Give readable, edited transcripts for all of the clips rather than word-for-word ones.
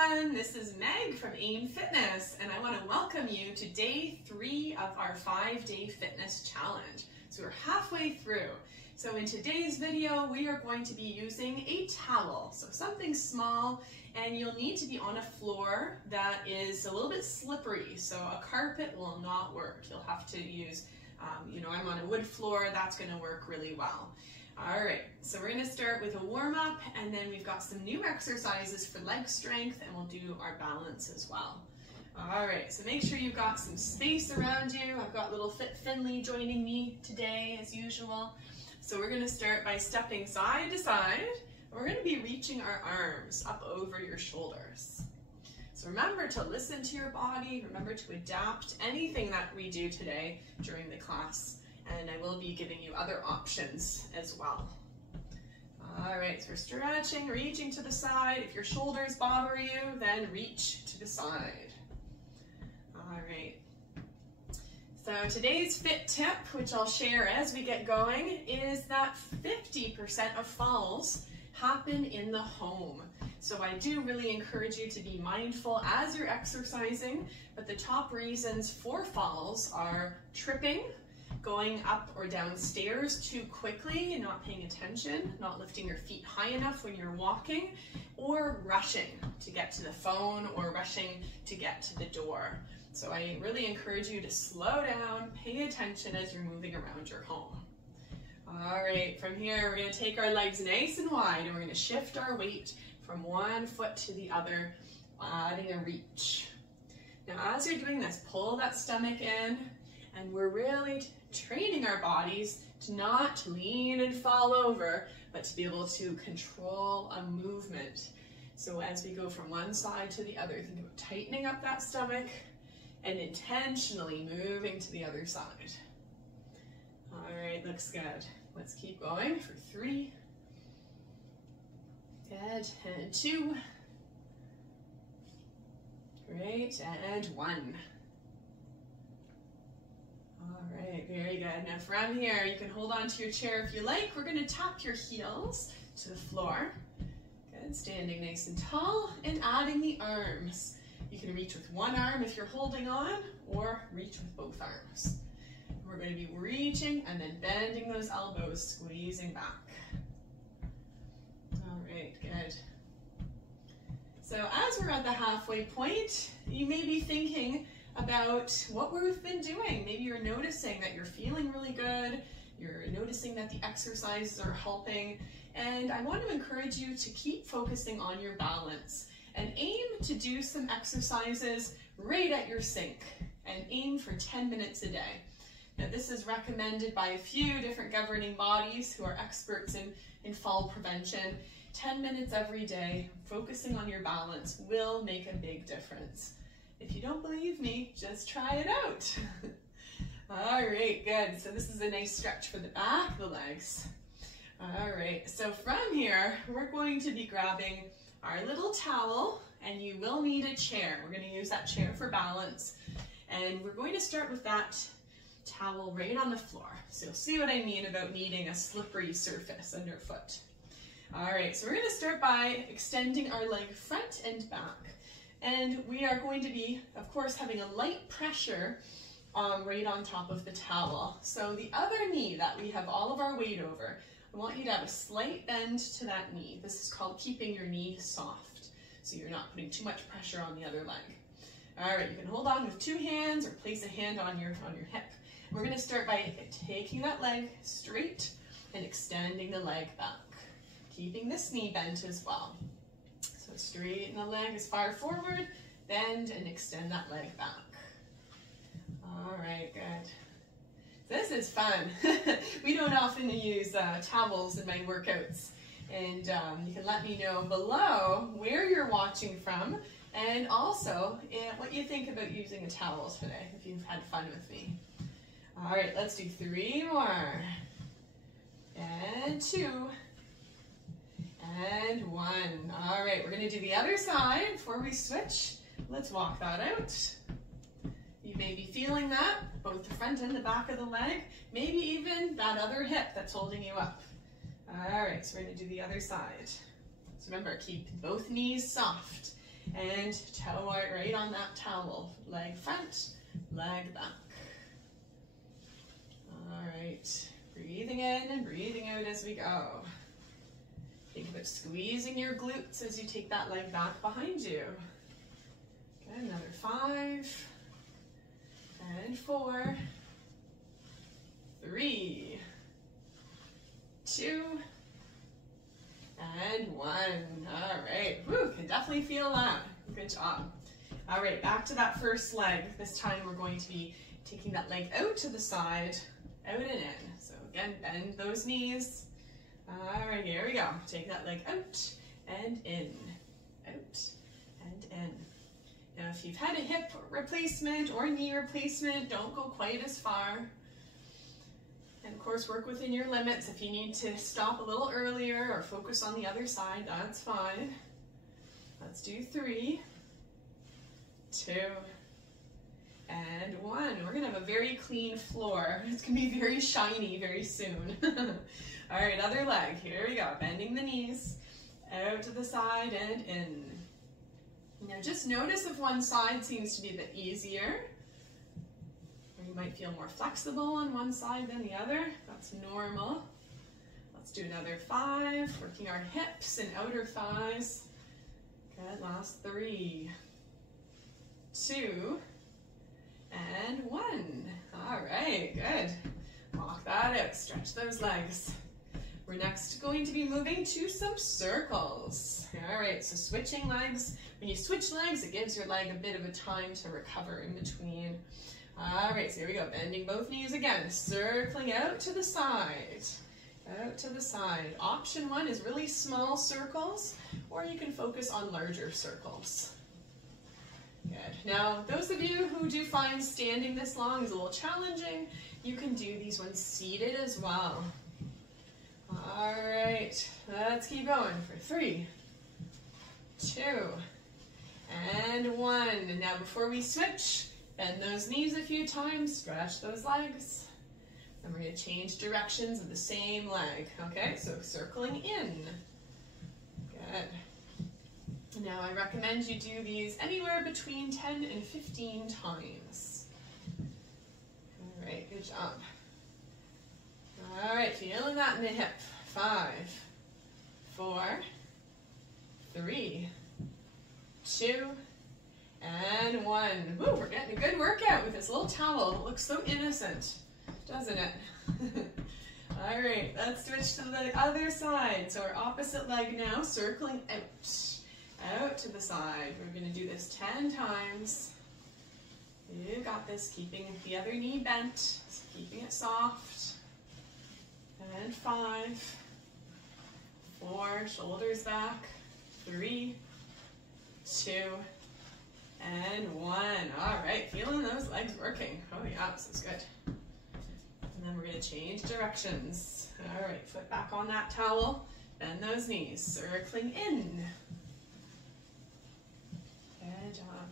everyone, this is Meg from AIM Fitness, and I want to welcome you to day 3 of our 5-day fitness challenge. So we're halfway through. So in today's video, we are going to be using a towel, so something small, and you'll need to be on a floor that is a little bit slippery, so a carpet will not work. You'll have to use, I'm on a wood floor, that's going to work really well. All right, so we're going to start with a warm-up, and then we've got some new exercises for leg strength, and we'll do our balance as well. All right, so make sure you've got some space around you. I've got little Finley joining me today as usual. So we're going to start by stepping side to side. We're going to be reaching our arms up over your shoulders. So remember to listen to your body, remember to adapt anything that we do today during the class. And I will be giving you other options as well. All right, so we're stretching, reaching to the side. If your shoulders bother you, then reach to the side. All right. So today's fit tip, which I'll share as we get going, is that 50% of falls happen in the home. So I do really encourage you to be mindful as you're exercising, but the top reasons for falls are tripping, going up or down stairs too quickly and not paying attention, not lifting your feet high enough when you're walking, or rushing to get to the phone or rushing to get to the door. So I really encourage you to slow down, pay attention as you're moving around your home. All right, from here we're going to take our legs nice and wide, and we're going to shift our weight from one foot to the other, adding a reach. Now as you're doing this, pull that stomach in, and we're really training our bodies to not lean and fall over, but to be able to control a movement. So as we go from one side to the other, think about tightening up that stomach and intentionally moving to the other side. All right, looks good. Let's keep going for 3. Good, and 2. Great, and 1. All right, very good. Now from here, you can hold on to your chair if you like. We're going to tap your heels to the floor. Good, standing nice and tall, and adding the arms. You can reach with one arm if you're holding on, or reach with both arms. We're going to be reaching and then bending those elbows, squeezing back. All right, good. So as we're at the halfway point, you may be thinking about what we've been doing. Maybe you're noticing that you're feeling really good, you're noticing that the exercises are helping, and I want to encourage you to keep focusing on your balance and aim to do some exercises right at your sink, and aim for 10 minutes a day. Now this is recommended by a few different governing bodies who are experts in fall prevention. 10 minutes every day, focusing on your balance will make a big difference. If you don't believe me, just try it out. All right, good. So this is a nice stretch for the back, the legs. All right, so from here, we're going to be grabbing our little towel, and you will need a chair. We're going to use that chair for balance. And we're going to start with that towel right on the floor. So you'll see what I mean about needing a slippery surface underfoot. All right, so we're going to start by extending our leg front and back. And we are going to be, of course, having a light pressure right on top of the towel. So the other knee that we have all of our weight over, I want you to have a slight bend to that knee. This is called keeping your knee soft, so you're not putting too much pressure on the other leg. All right, you can hold on with 2 hands or place a hand on your hip. We're going to start by taking that leg straight and extending the leg back, keeping this knee bent as well. So straighten the leg as far forward, bend and extend that leg back. All right, good. This is fun. We don't often use towels in my workouts, and you can let me know below where you're watching from, and also what you think about using a towel today, if you've had fun with me. All right, let's do 3 more. And 2. And 1. All right, we're going to do the other side before we switch. Let's walk that out. You may be feeling that, both the front and the back of the leg, maybe even that other hip that's holding you up. All right, so we're going to do the other side. So remember, keep both knees soft and toe right on that towel. Leg front, leg back. All right, breathing in and breathing out as we go. Think about squeezing your glutes as you take that leg back behind you. Okay, another 5, and 4, 3, 2, and 1. All right, woo, can definitely feel that. Good job. All right, back to that first leg. This time we're going to be taking that leg out to the side, out and in. So again, bend those knees. All right, here we go. Take that leg out and in, out and in. Now, if you've had a hip replacement or knee replacement, don't go quite as far. And of course, work within your limits. If you need to stop a little earlier or focus on the other side, that's fine. Let's do 3, 2, and 1. We're gonna have a very clean floor. It's gonna be very shiny very soon. All right, other leg, here we go. Bending the knees, out to the side and in. Now just notice if one side seems to be a bit easier, or you might feel more flexible on one side than the other. That's normal. Let's do another 5, working our hips and outer thighs. Good, last 3, 2, and 1. All right, good. Walk that out, stretch those legs. We're next going to be moving to some circles. All right, so switching legs. When you switch legs, it gives your leg a bit of a time to recover in between. All right, so here we go, bending both knees again, circling out to the side, out to the side. Option 1 is really small circles, or you can focus on larger circles. Good. Now, those of you who do find standing this long is a little challenging, you can do these ones seated as well. All right, let's keep going for 3, 2, and 1. And now before we switch, bend those knees a few times, stretch those legs. And we're going to change directions of the same leg. Okay, so circling in. Good. Now I recommend you do these anywhere between 10 and 15 times. All right, good job. All right, feeling that in the hip. 5, 4, 3, 2, and 1. Woo, we're getting a good workout with this little towel. It looks so innocent, doesn't it? All right, let's switch to the other side. So our opposite leg now, circling out to the side. We're going to do this 10 times. You got this, keeping the other knee bent, keeping it soft. And 5, 4, shoulders back, 3, 2, and 1. All right, feeling those legs working. Oh yeah, this is good. And then we're going to change directions. All right, foot back on that towel, bend those knees, circling in. Good job.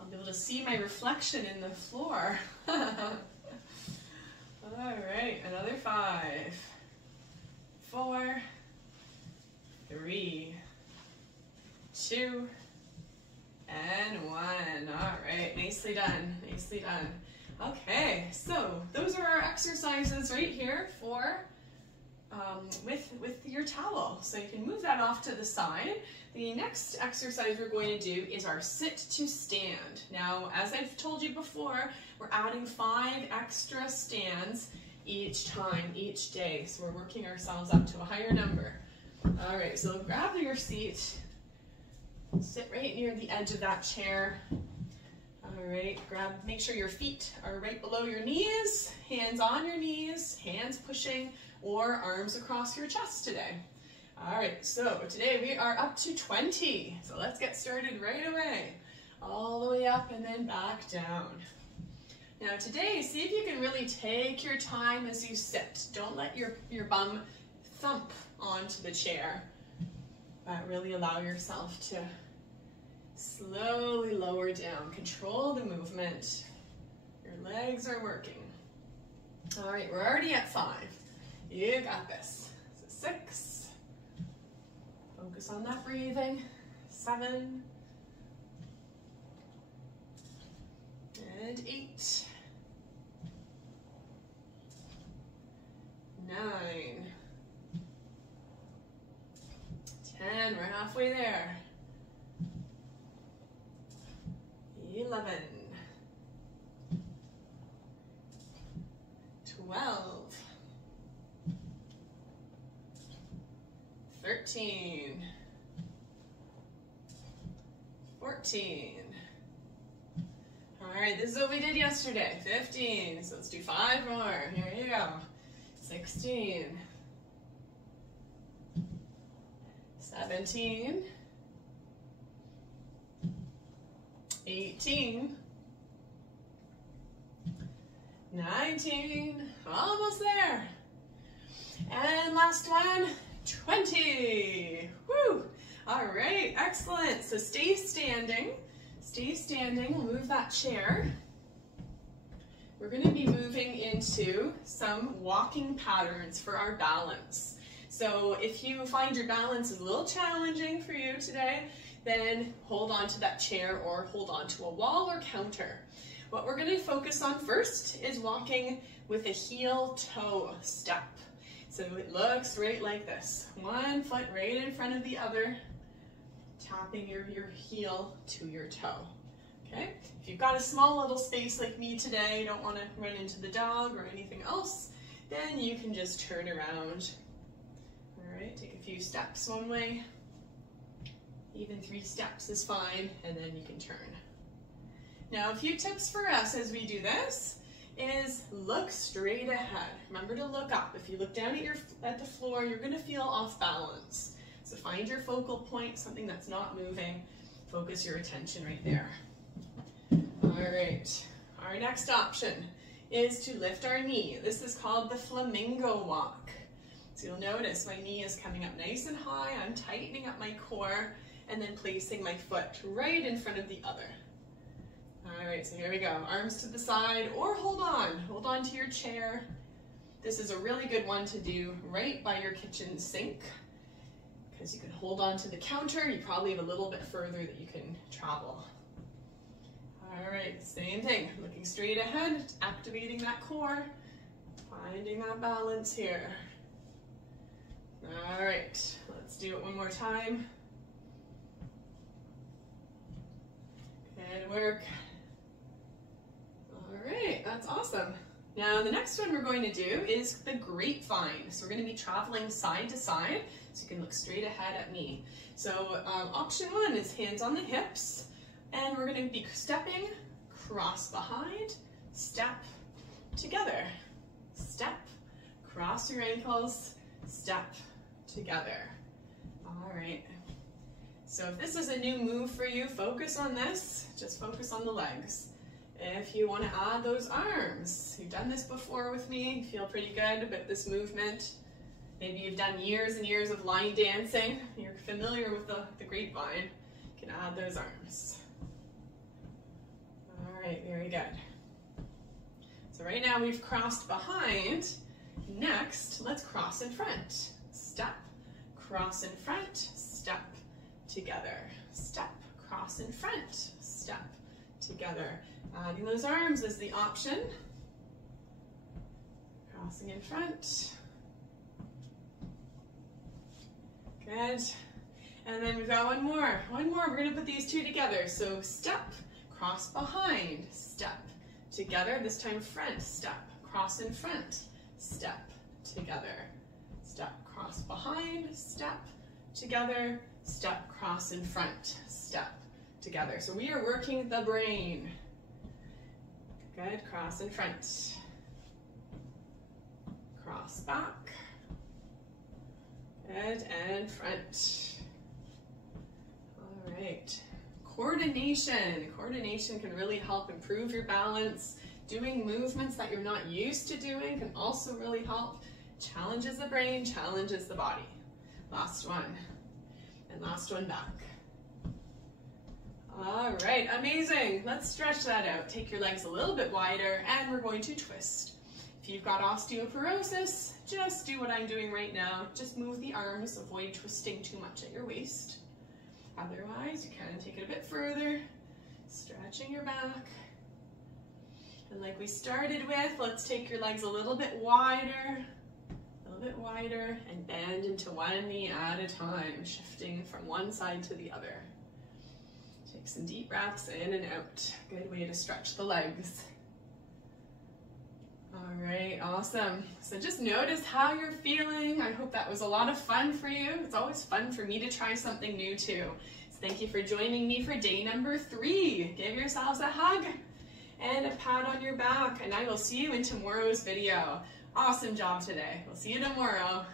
I'll be able to see my reflection in the floor. All right, another 5, 4, 3, 2, and 1. All right, nicely done, nicely done. Okay, so those are our exercises right here for with your towel. So you can move that off to the side. The next exercise we're going to do is our sit to stand. Now, as I've told you before, we're adding 5 extra stands each time, each day. So we're working ourselves up to a higher number. All right, so grab your seat. Sit right near the edge of that chair. All right, make sure your feet are right below your knees, hands on your knees, hands pushing, or arms across your chest today. All right, so today we are up to 20. So let's get started right away. All the way up and then back down. Now today, see if you can really take your time as you sit. Don't let your bum thump onto the chair, but really allow yourself to slowly lower down. Control the movement. Your legs are working. All right, we're already at 5. You got this. So 6. Focus on that breathing. 7, and 8, 9, 10, we're halfway there, 11, 12, 13, 14. All right, this is what we did yesterday. 15. So let's do 5 more. Here you go. 16, 17, 18, 19, almost there. And last one, 20. Woo! All right, excellent. So stay standing. Stay standing. We'll move that chair. We're going to be moving into some walking patterns for our balance. So if you find your balance is a little challenging for you today, then hold on to that chair or hold on to a wall or counter. What we're going to focus on first is walking with a heel-toe step. So it looks right like this. One foot right in front of the other, tapping your heel to your toe. Okay? If you've got a small little space like me today, you don't want to run into the dog or anything else, then you can just turn around. All right, take a few steps one way. Even 3 steps is fine, and then you can turn. Now, a few tips for us as we do this is look straight ahead. Remember to look up. If you look down at the floor, you're going to feel off balance. So find your focal point, something that's not moving. Focus your attention right there. All right, our next option is to lift our knee. This is called the flamingo walk. So you'll notice my knee is coming up nice and high. I'm tightening up my core and then placing my foot right in front of the other. All right, so here we go. Arms to the side or hold on to your chair. This is a really good one to do right by your kitchen sink because you can hold on to the counter. You probably have a little bit further that you can travel. All right, same thing, looking straight ahead, activating that core, finding that balance here. All right, let's do it one more time. Good work. All right, that's awesome. Now the next one we're going to do is the grapevine. So we're going to be traveling side to side, so you can look straight ahead at me. So option 1 is hands on the hips. And we're going to be stepping, cross behind, step, together. Step, cross your ankles, step, together. All right. So if this is a new move for you, focus on this. Just focus on the legs. If you want to add those arms, you've done this before with me, feel pretty good about this movement. Maybe you've done years and years of line dancing. You're familiar with the grapevine. You can add those arms. All right, very good. So right now we've crossed behind. Next, let's cross in front. Step, cross in front, step, together. Step, cross in front, step, together. Adding those arms is the option. Crossing in front. Good. And then we've got one more. We're going to put these 2 together. So step, cross behind, step, together. This time front, step, cross in front, step, together. Step, cross behind, step, together, step, cross in front, step, together. So we are working the brain. Good, cross in front. Cross back. Good, and front. All right. Coordination. Coordination can really help improve your balance. Doing movements that you're not used to doing can also really help. Challenges the brain, challenges the body. Last one. And last one back. All right, amazing. Let's stretch that out. Take your legs a little bit wider and we're going to twist. If you've got osteoporosis, just do what I'm doing right now. Just move the arms, avoid twisting too much at your waist. Otherwise, you can take it a bit further, stretching your back. And like we started with, let's take your legs a little bit wider, and bend into one knee at a time, shifting from one side to the other. Take some deep breaths in and out. Good way to stretch the legs. All right, awesome. So just notice how you're feeling. I hope that was a lot of fun for you. It's always fun for me to try something new too. So thank you for joining me for day number 3. Give yourselves a hug and a pat on your back, and I will see you in tomorrow's video. Awesome job today. We'll see you tomorrow.